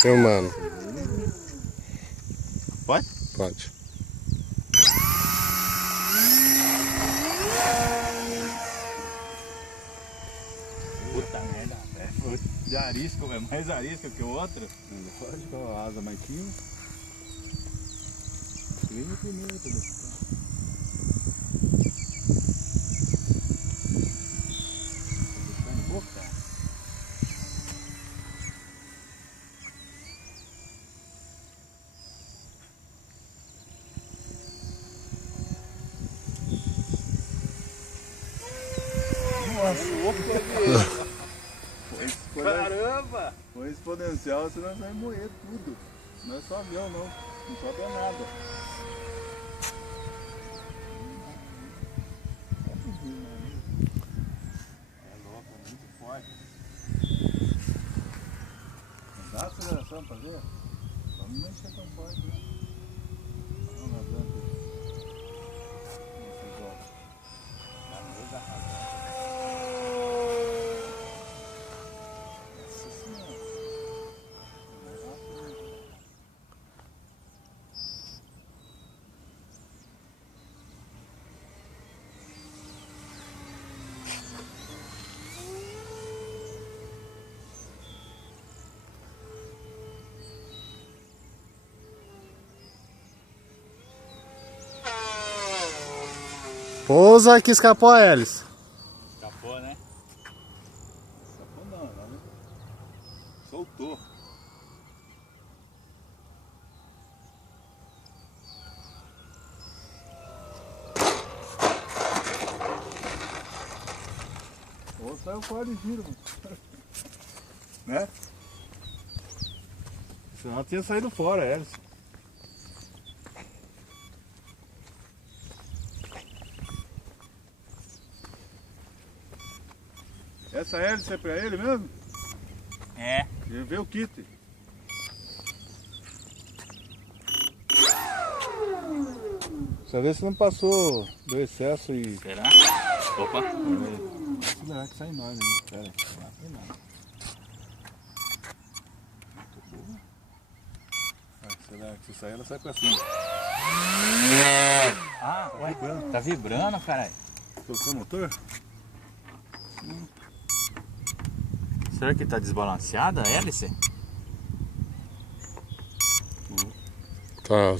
Filmando. Pode? Pode. Puta merda. De arisco, é mais arisco que o outro. Ainda pode com a asa mais quina. Vem no primeiro, tudo. Tá em boca. Nossa, Caramba! Foi exponencial, senão vai moer tudo. Não é só avião não, não sobe nada. É louco, é muito forte. Não dá aceleração pra ver? Vamos mexer tão forte, né? Vamos nadando. Nossa, igual. Na meio da razão. Pousa que escapou a hélice. escapou, né? Escapou não, ela soltou. Ou saiu fora de giro, mano. Né? Senão tinha saído fora, hélice. Essa hélice é pra ele mesmo? É. Ele veio o kit. Só ver se não passou do excesso e... Será? Opa. Vou acelerar que sai enorme, né? Pera aí. Não tem nada. Muito boa. Acelera, que se sair ela sai pra cima. Ah, ué, tá vibrando, caralho. Tocou o motor? Será que tá desbalanceada a hélice? Tá.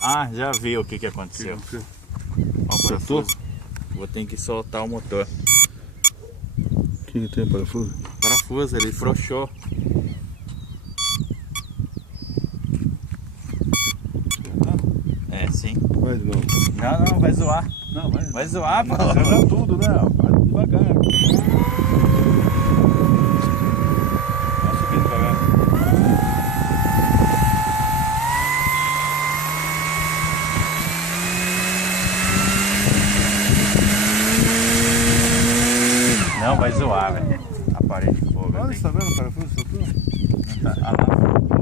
Ah, já vi o que aconteceu. Ó, o parafuso. Vou ter que soltar o motor. O que tem parafuso? Parafuso, ele frouxou. É, sim. Vai de novo. Não, vai zoar. Não, vai. Vai zoar, pô. Acelerar tudo, né? Vai devagar. Vai subir devagar. Não, vai zoar, velho. A parede de fogo. Olha, você tá vendo o parafuso soltou? Tá, ah lá.